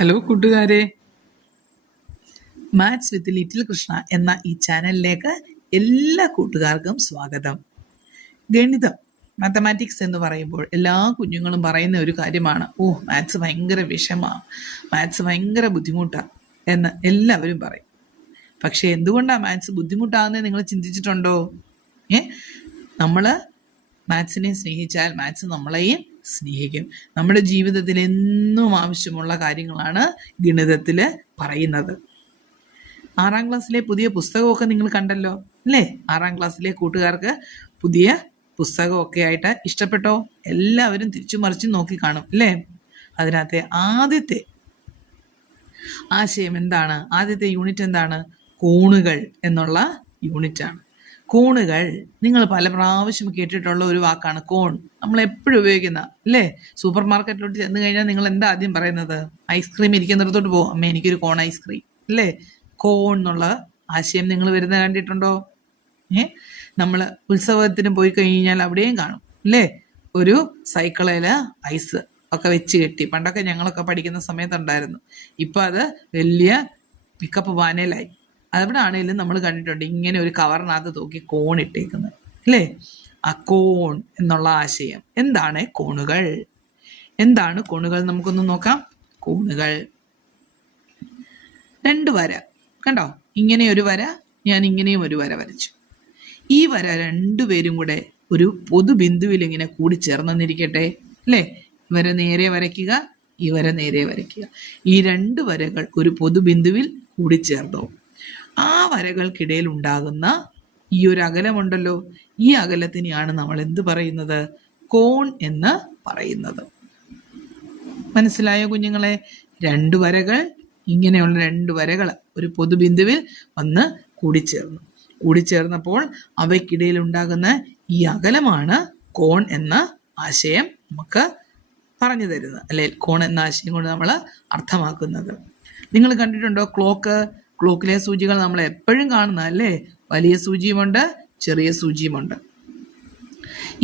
Hello കൂട്ടുകാരെ, maths with little Krishna എന്ന ഈ ചാനലിലേക്ക് എല്ലാ കൂട്ടുകാർക്കും സ്വാഗതം. ഗണിതം, മാത്തമാറ്റിക്സ് എന്ന് പറയുമ്പോൾ എല്ലാ കുഞ്ഞുങ്ങളും പറയുന്ന ഒരു കാര്യമാണ്, മാത്സ് ഭയങ്കര വിഷമാണ്, മാത്സ് ഭയങ്കര ബുദ്ധിമുട്ടാണ് എന്ന് എല്ലാവരും പറയും. പക്ഷെ എന്തുകൊണ്ടാണ് മാത്സ് ബുദ്ധിമുട്ടാകുന്നത് നിങ്ങൾ ചിന്തിച്ചിട്ടുണ്ടോ? നമ്മൾ മാത്സിനെ സ്നേഹിച്ചാൽ മാത്സ് നമ്മളെയും സ്നേഹിക്കും. നമ്മുടെ ജീവിതത്തിൽ എന്നും ആവശ്യമുള്ള കാര്യങ്ങളാണ് ഗണിതത്തിൽ പറയുന്നത്. 6ാം ക്ലാസ്സിലെ പുതിയ പുസ്തകമൊക്കെ നിങ്ങൾ കണ്ടല്ലോ അല്ലേ? 6ാം ക്ലാസ്സിലെ കൂട്ടുകാർക്ക് പുതിയ പുസ്തകമൊക്കെ ആയിട്ട് ഇഷ്ടപ്പെട്ടോ? എല്ലാവരും തിരിച്ചു മറിച്ചും നോക്കി കാണും അല്ലേ? അതിനകത്തെ ആദ്യത്തെ ആശയം എന്താണ്? ആദ്യത്തെ യൂണിറ്റ് എന്താണ്? കോണുകൾ എന്നുള്ള യൂണിറ്റാണ്. കോണുകൾ നിങ്ങൾ പല പ്രാവശ്യം കേട്ടിട്ടുള്ള ഒരു വാക്കാണ് കോൺ. നമ്മൾ എപ്പോഴും ഉപയോഗിക്കുന്ന അല്ലേ? സൂപ്പർ മാർക്കറ്റിലോട്ട് ചെന്ന് കഴിഞ്ഞാൽ നിങ്ങൾ എന്താ ആദ്യം പറയുന്നത്? ഐസ്ക്രീം ഇരിക്കുന്നിടത്തോട്ട് പോകും, അമ്മ എനിക്കൊരു കോൺ ഐസ്ക്രീം അല്ലേ? കോൺ എന്നുള്ള ആശയം നിങ്ങൾ വരുന്നത് കണ്ടിട്ടുണ്ടോ? നമ്മൾ ഉത്സവത്തിന് പോയി കഴിഞ്ഞാൽ അവിടെയും കാണും അല്ലേ? ഒരു സൈക്കിളിൽ ഐസ് ഒക്കെ വെച്ച് കെട്ടി. പണ്ടൊക്കെ ഞങ്ങളൊക്കെ പഠിക്കുന്ന സമയത്തുണ്ടായിരുന്നു. ഇപ്പം അത് വലിയ പിക്കപ്പ് വാനയിലായി. അവിടെ ആണെങ്കിലും നമ്മൾ കണ്ടിട്ടുണ്ട് ഇങ്ങനെ ഒരു കവറിനകത്ത് തൂക്കി കോൺ ഇട്ടേക്കുന്നത് അല്ലേ? ആ കോൺ എന്നുള്ള ആശയം എന്താണ്? കോണുകൾ. എന്താണ് കോണുകൾ? നമുക്കൊന്ന് നോക്കാം. കോണുകൾ 2 വര കണ്ടോ? ഇങ്ങനെ ഒരു വര, ഞാൻ ഇങ്ങനെയും ഒരു വര വരച്ചു. ഈ വര രണ്ടുപേരും കൂടെ ഒരു പൊതുബിന്ദുവിൽ ഇങ്ങനെ കൂടി ചേർന്നിരിക്കട്ടെ അല്ലേ? ഇവര നേരെ വരയ്ക്കുക, ഇവര നേരെ വരയ്ക്കുക. ഈ 2 വരകൾ ഒരു പൊതുബിന്ദുവിൽ കൂടി ചേർന്നോ. ആ വരകൾക്കിടയിൽ ഉണ്ടാകുന്ന ഈ ഒരു അകലമുണ്ടല്ലോ, ഈ അകലത്തിനെയാണ് നമ്മൾ എന്ത് പറയുന്നത്? കോൺ എന്ന് പറയുന്നത്. മനസ്സിലായോ കുഞ്ഞുങ്ങളെ? 2 വരകൾ, ഇങ്ങനെയുള്ള 2 വരകൾ ഒരു പൊതുബിന്ദുവിൽ വന്ന് കൂടിച്ചേർന്നപ്പോൾ അവയ്ക്കിടയിൽ ഉണ്ടാകുന്ന ഈ അകലമാണ് കോൺ എന്ന ആശയം നമുക്ക് പറഞ്ഞു തരുന്നത് അല്ലെ? കോൺ എന്ന ആശയം കൊണ്ട് നമ്മൾ അർത്ഥമാക്കുന്നത്. നിങ്ങൾ കണ്ടിട്ടുണ്ടോ ക്ലോക്കിലെ സൂചികൾ നമ്മൾ എപ്പോഴും കാണുന്ന അല്ലേ? വലിയ സൂചിയുമുണ്ട്, ചെറിയ സൂചിയുമുണ്ട്.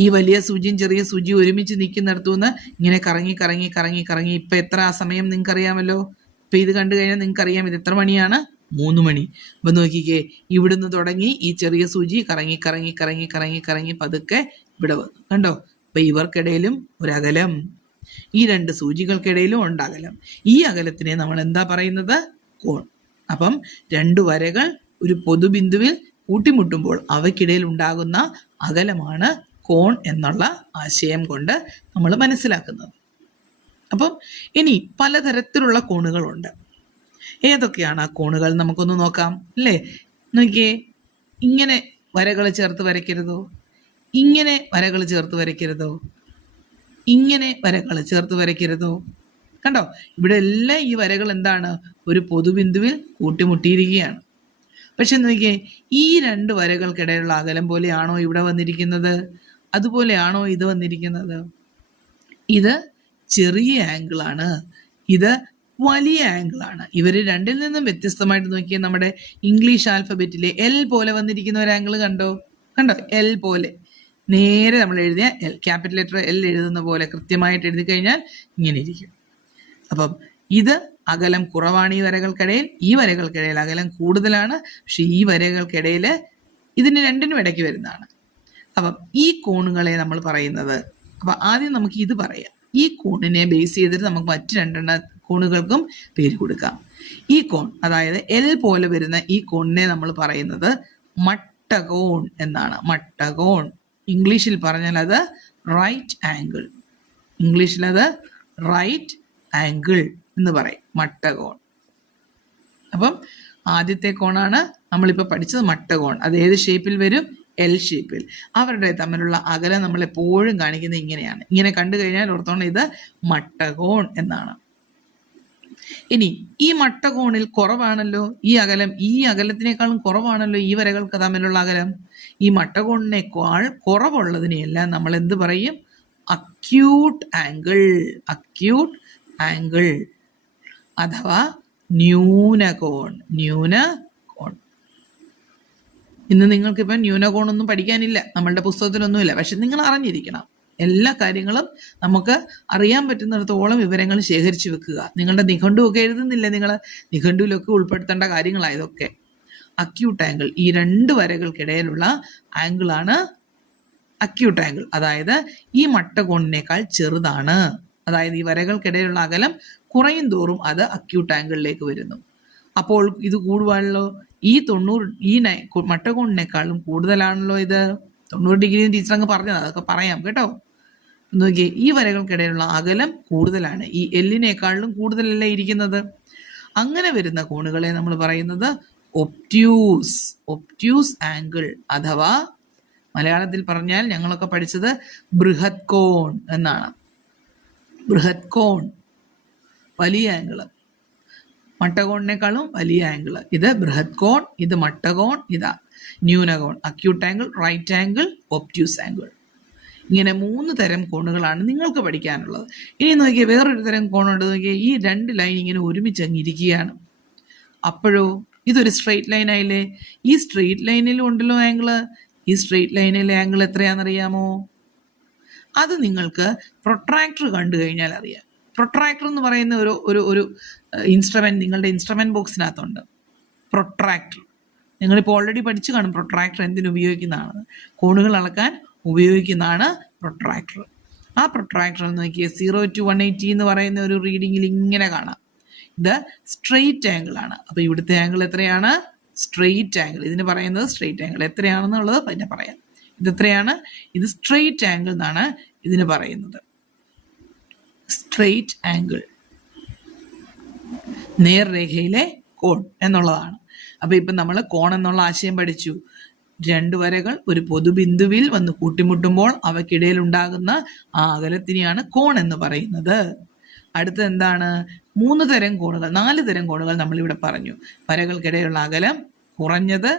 ഈ വലിയ സൂചിയും ചെറിയ സൂചിയും ഒരുമിച്ച് നിൽക്കുന്നിടത്തുനിന്ന് ഇങ്ങനെ കറങ്ങി കറങ്ങി കറങ്ങി കറങ്ങി ഇപ്പം എത്ര ആ സമയം നിങ്ങൾക്ക് അറിയാമല്ലോ. ഇപ്പം ഇത് കണ്ടു കഴിഞ്ഞാൽ നിങ്ങൾക്ക് അറിയാം ഇത് എത്ര മണിയാണ്? 3 മണി. അപ്പം നോക്കിക്കേ, ഇവിടുന്ന് തുടങ്ങി ഈ ചെറിയ സൂചി കറങ്ങി കറങ്ങി കറങ്ങി കറങ്ങി കറങ്ങി പതുക്കെ ഇവിടെ വന്നു. കണ്ടോ? അപ്പം ഇവർക്കിടയിലും ഒരകലം, ഈ 2 സൂചികൾക്കിടയിലും ഉണ്ട് അകലം. ഈ അകലത്തിനെ നമ്മൾ എന്താ പറയുന്നത്? കോൺ. അപ്പം 2 വരകൾ ഒരു പൊതുബിന്ദുവിൽ കൂട്ടിമുട്ടുമ്പോൾ അവയ്ക്കിടയിൽ ഉണ്ടാകുന്ന അകലമാണ് കോൺ എന്നുള്ള ആശയം കൊണ്ട് നമ്മൾ മനസ്സിലാക്കുന്നത്. അപ്പം ഇനി പലതരത്തിലുള്ള കോണുകളുണ്ട്. ഏതൊക്കെയാണ് ആ കോണുകൾ? നമുക്കൊന്ന് നോക്കാം അല്ലേ? നോക്കിയേ, ഇങ്ങനെ വരകൾ ചേർത്ത് വരയ്ക്കരുതോ, ഇങ്ങനെ വരകൾ ചേർത്ത് വരയ്ക്കരുതോ, ഇങ്ങനെ വരകൾ ചേർത്ത് വരയ്ക്കരുതോ. കണ്ടോ? ഇവിടെ എല്ലാം ഈ വരകൾ എന്താണ്? ഒരു പൊതുബിന്ദുവിൽ കൂട്ടിമുട്ടിയിരിക്കുകയാണ്. പക്ഷെ നോക്കിയേ, ഈ 2 വരകൾക്കിടയിലുള്ള അകലം പോലെയാണോ ഇവിടെ വന്നിരിക്കുന്നത്? അതുപോലെയാണോ ഇത് വന്നിരിക്കുന്നത്? ഇത് ചെറിയ ആംഗിളാണ്, ഇത് വലിയ ആംഗിളാണ്. ഇവർ രണ്ടിൽ നിന്നും വ്യത്യസ്തമായിട്ട് നോക്കിയാൽ നമ്മുടെ ഇംഗ്ലീഷ് ആൽഫബറ്റിലെ എൽ പോലെ വന്നിരിക്കുന്ന ഒരു ആംഗിൾ കണ്ടോ? എൽ പോലെ നേരെ നമ്മൾ എഴുതിയ എൽ, ക്യാപിറ്റൽ ലെറ്റർ എൽ എഴുതുന്ന പോലെ കൃത്യമായിട്ട് എഴുതി കഴിഞ്ഞാൽ ഇങ്ങനെ ഇരിക്കും. അപ്പം ഇത് അകലം കുറവാണ് ഈ വരകൾക്കിടയിൽ, ഈ വരകൾക്കിടയിൽ അകലം കൂടുതലാണ്. പക്ഷെ ഈ വരകൾക്കിടയിൽ ഇതിന് രണ്ടിനും ഇടയ്ക്ക് വരുന്നതാണ്. അപ്പം ഈ കോണുകളെ നമ്മൾ പറയുന്നത്, അപ്പം ആദ്യം നമുക്ക് ഇത് പറയാം. ഈ കോണിനെ ബേസ് ചെയ്തിട്ട് നമുക്ക് മറ്റ് 2 കോണുകൾക്കും പേര് കൊടുക്കാം. ഈ കോൺ, അതായത് എൽ പോലെ വരുന്ന ഈ കോണിനെ നമ്മൾ പറയുന്നത് മട്ടകോൺ എന്നാണ്. മട്ടകോൺ. ഇംഗ്ലീഷിൽ പറഞ്ഞാൽ അത് റൈറ്റ് ആംഗിൾ. ഇംഗ്ലീഷിൽ അത് റൈറ്റ് ആംഗിൾ എന്ന് പറയും, മട്ടകോൺ. അപ്പം ആദ്യത്തെ കോണാണ് നമ്മളിപ്പോൾ പഠിച്ചത്, മട്ടകോൺ. അത് ഏത് ഷേപ്പിൽ വരും? എൽ ഷേപ്പിൽ. അവരുടെ തമ്മിലുള്ള അകലം നമ്മൾ എപ്പോഴും കാണിക്കുന്നത് ഇങ്ങനെയാണ്. ഇങ്ങനെ കണ്ടു കഴിഞ്ഞാൽ ഓർത്തോണം ഇത് മട്ടകോൺ എന്നാണ്. ഇനി ഈ മട്ടകോണിൽ കുറവാണല്ലോ ഈ അകലം, ഈ അകലത്തിനേക്കാളും കുറവാണല്ലോ ഈ വരകൾക്ക് തമ്മിലുള്ള അകലം. ഈ മട്ടകോണിനേക്കാൾ കുറവുള്ളതിനെയെല്ലാം നമ്മൾ എന്ത് പറയും? Acute angle. അക്യൂട്ട് ആംഗിൾ അഥവാ ന്യൂനകോൺ. ന്യൂനകോൺ. ഇന്ന് നിങ്ങൾക്കിപ്പം ന്യൂനകോണൊന്നും പഠിക്കാനില്ല, നമ്മളുടെ പുസ്തകത്തിലൊന്നുമില്ല. പക്ഷെ നിങ്ങൾ അറിഞ്ഞിരിക്കണം എല്ലാ കാര്യങ്ങളും നമുക്ക് അറിയാൻ പറ്റുന്നിടത്തോളം വിവരങ്ങൾ ശേഖരിച്ചു വെക്കുക. നിങ്ങളുടെ നിഘണ്ടുവൊക്കെ എഴുതുന്നില്ലേ, നിങ്ങൾ നിഘണ്ടുവിലൊക്കെ ഉൾപ്പെടുത്തേണ്ട കാര്യങ്ങളായതൊക്കെ. അക്യൂട്ട് ആംഗിൾ, ഈ 2 വരകൾക്കിടയിലുള്ള ആംഗിളാണ് അക്യൂട്ട് ആംഗിൾ. അതായത് ഈ മട്ടകോണിനേക്കാൾ ചെറുതാണ്. അതായത് ഈ വരകൾക്കിടയിലുള്ള അകലം കുറയും തോറും അത് അക്യൂട്ട് ആംഗിളിലേക്ക് വരുന്നു. അപ്പോൾ ഇത് കൂടുവാണല്ലോ. ഈ 90 ഈ മട്ടകോണിനേക്കാളും കൂടുതലാണല്ലോ ഇത്. 90 ഡിഗ്രി ടീച്ചർ അങ്ങ് പറഞ്ഞത്, അതൊക്കെ പറയാം കേട്ടോ. നോക്കിയേ, ഈ വരകൾക്കിടയിലുള്ള അകലം കൂടുതലാണ്, ഈ എല്ലിനേക്കാളിലും കൂടുതലല്ലേ ഇരിക്കുന്നത്. അങ്ങനെ വരുന്ന കോണുകളെ നമ്മൾ പറയുന്നത് ഒബ്റ്റ്യൂസ്, ഒബ്റ്റ്യൂസ് ആംഗിൾ, അഥവാ മലയാളത്തിൽ പറഞ്ഞാൽ ഞങ്ങളൊക്കെ പഠിച്ചത് ബൃഹത് കോൺ എന്നാണ്. ബൃഹത് കോൺ, വലിയ ആംഗിള്, മട്ടകോണിനേക്കാളും വലിയ ആംഗിള്. ഇത് ബൃഹത് കോൺ, ഇത് മട്ടകോൺ, ഇതാ ന്യൂനകോൺ. Acute angle, right angle, obtuse angle. ഇങ്ങനെ 3 തരം കോണുകളാണ് നിങ്ങൾക്ക് പഠിക്കാനുള്ളത്. ഇനി നോക്കിയാൽ വേറൊരു തരം കോണുണ്ട്. നോക്കിയാൽ ഈ 2 ലൈൻ ഇങ്ങനെ ഒരുമിച്ചങ്ങ് ഇരിക്കുകയാണ്. അപ്പോഴോ ഇതൊരു സ്ട്രെയിറ്റ് ലൈൻ ആയില്ലേ. ഈ സ്ട്രെയിറ്റ് ലൈനിലും ഉണ്ടല്ലോ ആംഗിള്. ഈ സ്ട്രെയിറ്റ് ലൈനിലെ ആംഗിൾ എത്രയാണെന്നറിയാമോ? അത് നിങ്ങൾക്ക് പ്രൊട്രാക്ടർ കണ്ടു കഴിഞ്ഞാൽ അറിയാം. പ്രൊട്രാക്ടർ എന്ന് പറയുന്ന ഒരു ഇൻസ്ട്രുമെന്റ് നിങ്ങളുടെ ഇൻസ്ട്രുമെന്റ് ബോക്സിനകത്തുണ്ട്. പ്രൊട്രാക്ടർ നിങ്ങളിപ്പോൾ ഓൾറെഡി പഠിച്ചു കാണും. പ്രൊട്രാക്ടർ എന്തിനു ഉപയോഗിക്കുന്നതാണ്? കോണുകൾ അളക്കാൻ ഉപയോഗിക്കുന്നതാണ് പ്രൊട്രാക്ടർ. ആ പ്രൊട്രാക്ടർ നോക്കിയാൽ 0 to 180 എന്ന് പറയുന്ന ഒരു റീഡിങ്ങിൽ ഇങ്ങനെ കാണാം. ഇത് സ്ട്രെയിറ്റ് ആംഗിൾ ആണ്. അപ്പോൾ ഇവിടുത്തെ ആംഗിൾ എത്രയാണ്? Straight angle. ഇതിന് പറയുന്നത് സ്ട്രെയിറ്റ് ആംഗിൾ. എത്രയാണെന്നുള്ളത് പിന്നെ പറയാം. ഇതെത്രയാണ്? ഇത് സ്ട്രെയിറ്റ് ആംഗിൾ എന്നാണ് ഇതിന് പറയുന്നത്. സ്ട്രെയിറ്റ് ആംഗിൾ, നേർരേഖയിലെ കോൺ എന്നുള്ളതാണ്. അപ്പോൾ ഇപ്പം നമ്മൾ കോൺ എന്നുള്ള ആശയം പഠിച്ചു. 2 വരകൾ ഒരു പൊതുബിന്ദുവിൽ വന്ന് കൂട്ടിമുട്ടുമ്പോൾ അവയ്ക്കിടയിൽ ഉണ്ടാകുന്ന ആ അകലത്തിനെയാണ് കോൺ എന്ന് പറയുന്നത്. അടുത്തത് എന്താണ്? 3 തരം കോണുകൾ, 4 തരം കോണുകൾ നമ്മളിവിടെ പറഞ്ഞു. വരകൾക്കിടയിലുള്ള അകലം കുറഞ്ഞത്,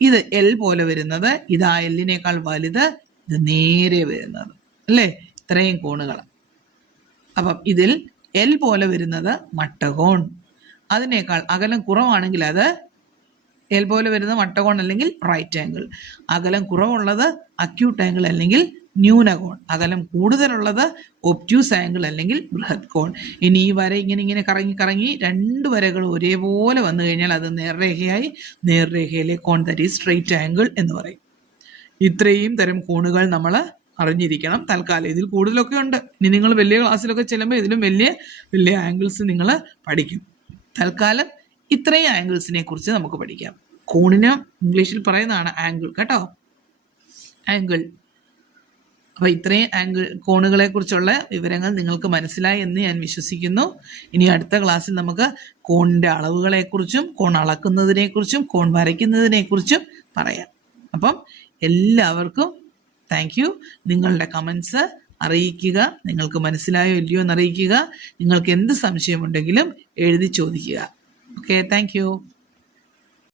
ഇത് എൽ പോലെ വരുന്നത്, ഇത് ആ എല്ലിനേക്കാൾ വലുത്, ഇത് നേരെ വരുന്നത്, അല്ലേ? ഇത്രയും കോണുകൾ. അപ്പം ഇതിൽ എൽ പോലെ വരുന്നത് മട്ടകോൺ. അതിനേക്കാൾ അകലം കുറവാണെങ്കിൽ അത് എൽ പോലെ വരുന്ന മട്ടകോൺ അല്ലെങ്കിൽ റൈറ്റ് ആംഗിൾ. അകലം കുറവുള്ളത് അക്യൂട്ട് ആംഗിൾ അല്ലെങ്കിൽ ന്യൂനകോൺ. അകലം കൂടുതലുള്ളത് ഒബ്റ്റ്യൂസ് ആംഗിൾ അല്ലെങ്കിൽ ബൃഹത് കോൺ. ഇനി ഈ വര ഇങ്ങനെ കറങ്ങി കറങ്ങി 2 വരകൾ ഒരേപോലെ വന്നു കഴിഞ്ഞാൽ അത് നേർരേഖയായി. നേർരേഖയിലെ കോൺ, ദാറ്റ് ഈസ് സ്ട്രെയിറ്റ് ആംഗിൾ എന്ന് പറയും. ഇത്രയും തരം കോണുകൾ നമ്മൾ അറിഞ്ഞിരിക്കണം. തൽക്കാലം ഇതിൽ കൂടുതലൊക്കെ ഉണ്ട്. ഇനി നിങ്ങൾ വലിയ ക്ലാസ്സിലൊക്കെ ചെല്ലുമ്പോൾ ഇതിലും വലിയ വലിയ ആംഗിൾസ് നിങ്ങൾ പഠിക്കും. തൽക്കാലം ഇത്രയും ആംഗിൾസിനെ കുറിച്ച് നമുക്ക് പഠിക്കാം. കോണിന് ഇംഗ്ലീഷിൽ പറയുന്നതാണ് ആംഗിൾ കേട്ടോ, ആംഗിൾ. അപ്പോൾ ഇത്രയും ആംഗിൾ കോണുകളെ കുറിച്ചുള്ള വിവരങ്ങൾ നിങ്ങൾക്ക് മനസ്സിലായി എന്ന് ഞാൻ വിശ്വസിക്കുന്നു. ഇനി അടുത്ത ക്ലാസ്സിൽ നമുക്ക് കോണിൻ്റെ അളവുകളെക്കുറിച്ചും കോൺ അളക്കുന്നതിനെക്കുറിച്ചും കോൺ വരയ്ക്കുന്നതിനെക്കുറിച്ചും പറയാം. അപ്പം എല്ലാവർക്കും താങ്ക് യു. നിങ്ങളുടെ കമൻസ് അറിയിക്കുക. നിങ്ങൾക്ക് മനസ്സിലായോ ഇല്ലയോ എന്നറിയിക്കുക. നിങ്ങൾക്ക് എന്ത് സംശയമുണ്ടെങ്കിലും എഴുതി ചോദിക്കുക. Okay, thank you.